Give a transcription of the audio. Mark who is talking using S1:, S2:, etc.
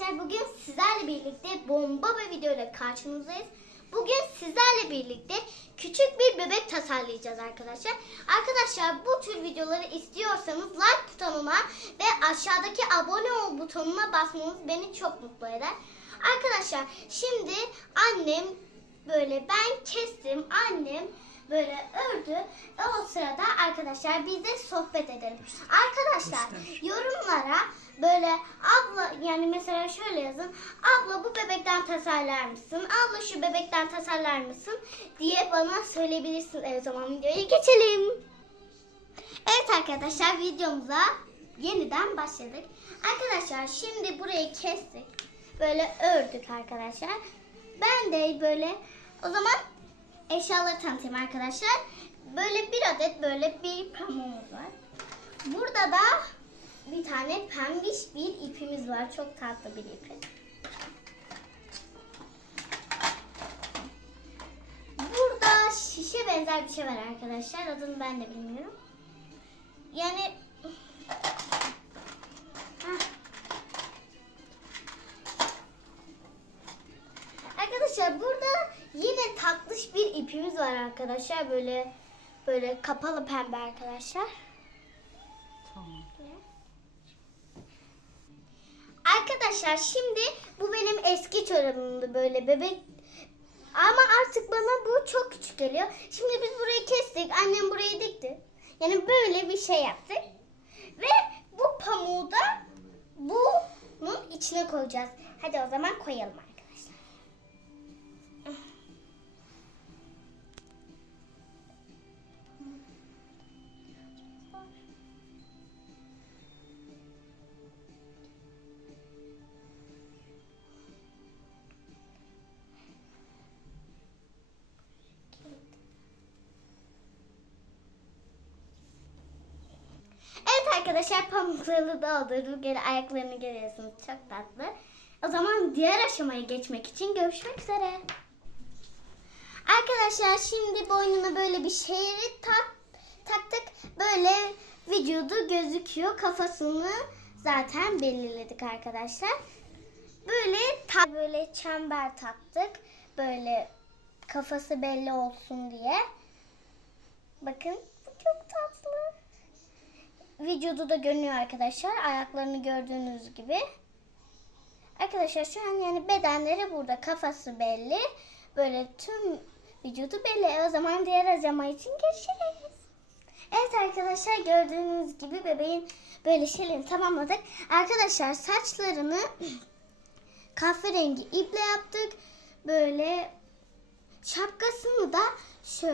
S1: arkadaşlar bugün sizlerle birlikte bomba bir video ile karşınızdayız. Bugün sizlerle birlikte küçük bir bebek tasarlayacağız arkadaşlar. Arkadaşlar bu tür videoları istiyorsanız like butonuna ve aşağıdaki abone ol butonuna basmanız beni çok mutlu eder. Arkadaşlar şimdi annem böyle ben kestim annem böyle ördü. O sırada arkadaşlar biz de sohbet edelim. Arkadaşlar yorumlara böyle abla yani mesela şöyle yazın. Abla bu bebekten tasarlar mısın? Abla şu bebekten tasarlar mısın? diye bana söyleyebilirsiniz. O zaman videoya geçelim. Evet arkadaşlar videomuza yeniden başladık. Arkadaşlar şimdi burayı kestik. Böyle ördük arkadaşlar. Ben de böyle o zaman eşyaları tanıtayım arkadaşlar. Böyle bir adet böyle bir pamuğumuz var. Burada da tane pembiş bir ipimiz var. Çok tatlı bir ipi. Burada şişe benzer bir şey var arkadaşlar. Adını ben de bilmiyorum. Yani. Arkadaşlar burada yine tatlış bir ipimiz var arkadaşlar. Böyle böyle kapalı pembe arkadaşlar.
S2: Tamam.
S1: Arkadaşlar şimdi bu benim eski çorabımdı böyle bebek. Ama artık bana bu çok küçük geliyor. Şimdi biz burayı kestik. Annem burayı dikti. Yani böyle bir şey yaptık. Ve bu pamuğu da bunun içine koyacağız. Hadi o zaman koyalım arkadaşlar. Pamuklarını doldurduk. Geri ayaklarını görüyorsunuz. Çok tatlı. O zaman diğer aşamaya geçmek için görüşmek üzere. Arkadaşlar şimdi boynuna böyle bir şerit tak, taktık. Böyle vücudu gözüküyor. Kafasını zaten belirledik arkadaşlar. Böyle ta, böyle çember taktık. Böyle kafası belli olsun diye. Bakın. Vücudu da görünüyor arkadaşlar. Ayaklarını gördüğünüz gibi. Arkadaşlar şu an yani bedenleri burada. Kafası belli. Böyle tüm vücudu belli. O zaman diğer aşama için görüşürüz. Evet arkadaşlar gördüğünüz gibi bebeğin böyle şeylerini tamamladık. Arkadaşlar saçlarını kahverengi iple yaptık. Böyle şapkasını da şöyle